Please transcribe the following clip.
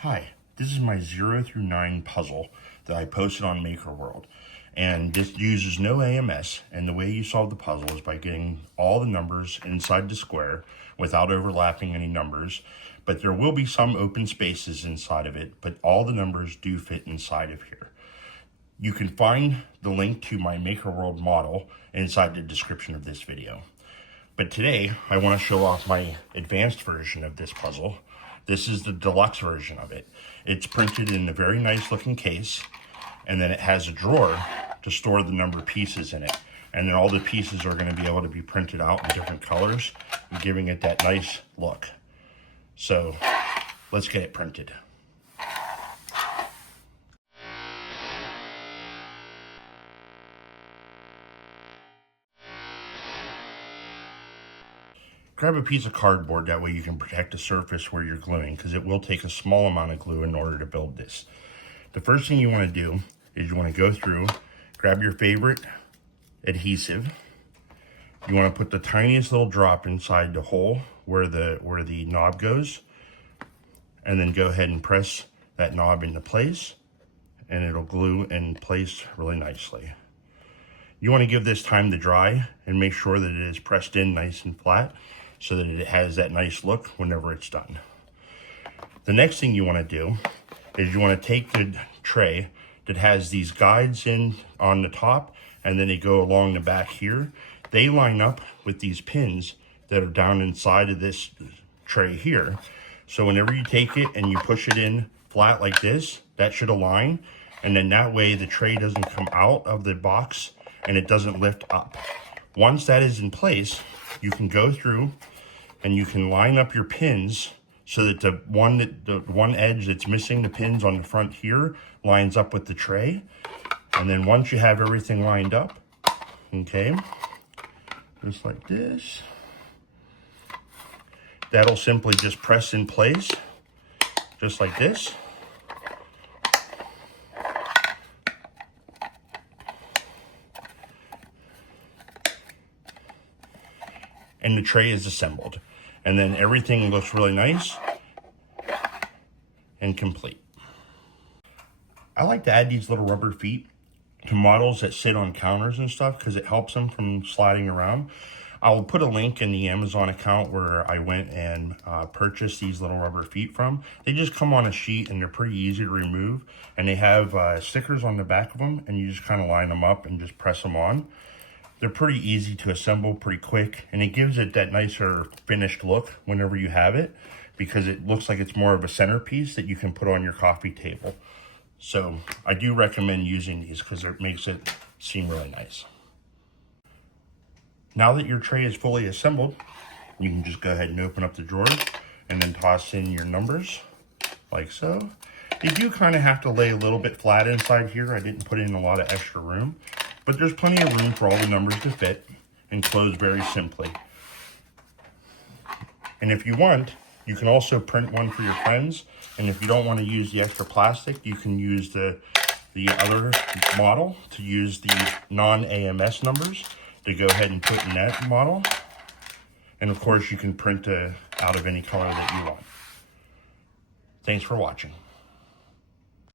Hi, this is my 0 through 9 puzzle that I posted on Maker World. And this uses no AMS, and the way you solve the puzzle is by getting all the numbers inside the square without overlapping any numbers. But there will be some open spaces inside of it, but all the numbers do fit inside of here. You can find the link to my Maker World model inside the description of this video. But today, I want to show off my advanced version of this puzzle. This is the deluxe version of it. It's printed in a very nice looking case, and then it has a drawer to store the number of pieces in it. And then all the pieces are going to be able to be printed out in different colors, giving it that nice look. So let's get it printed. Grab a piece of cardboard, that way you can protect the surface where you're gluing, because it will take a small amount of glue in order to build this. The first thing you want to do is you want to go through, grab your favorite adhesive. You want to put the tiniest little drop inside the hole where the knob goes, and then go ahead and press that knob into place, and it'll glue in place really nicely. You want to give this time to dry and make sure that it is pressed in nice and flat, so that it has that nice look whenever it's done. The next thing you want to do is you want to take the tray that has these guides in on the top, and then they go along the back here. They line up with these pins that are down inside of this tray here. So whenever you take it and you push it in flat like this, that should align, and then that way the tray doesn't come out of the box and it doesn't lift up. Once that is in place, you can go through and you can line up your pins so that the one edge that's missing the pins on the front here lines up with the tray. And then once you have everything lined up, okay, just like this, that'll simply just press in place, just like this. And the tray is assembled. And then everything looks really nice and complete. I like to add these little rubber feet to models that sit on counters and stuff, because it helps them from sliding around. I'll put a link in the Amazon account where I went and purchased these little rubber feet from. They just come on a sheet and they're pretty easy to remove. And they have stickers on the back of them, and you just kind of line them up and just press them on. They're pretty easy to assemble, pretty quick, and it gives it that nicer finished look whenever you have it, because it looks like it's more of a centerpiece that you can put on your coffee table. So I do recommend using these because it makes it seem really nice. Now that your tray is fully assembled, you can just go ahead and open up the drawer and then toss in your numbers like so. You do kind of have to lay a little bit flat inside here. I didn't put in a lot of extra room, but there's plenty of room for all the numbers to fit and close very simply. And if you want, you can also print one for your friends. And if you don't want to use the extra plastic, you can use the other model to use the non-AMS numbers to go ahead and put in that model. And of course, you can print out of any color that you want. Thanks for watching.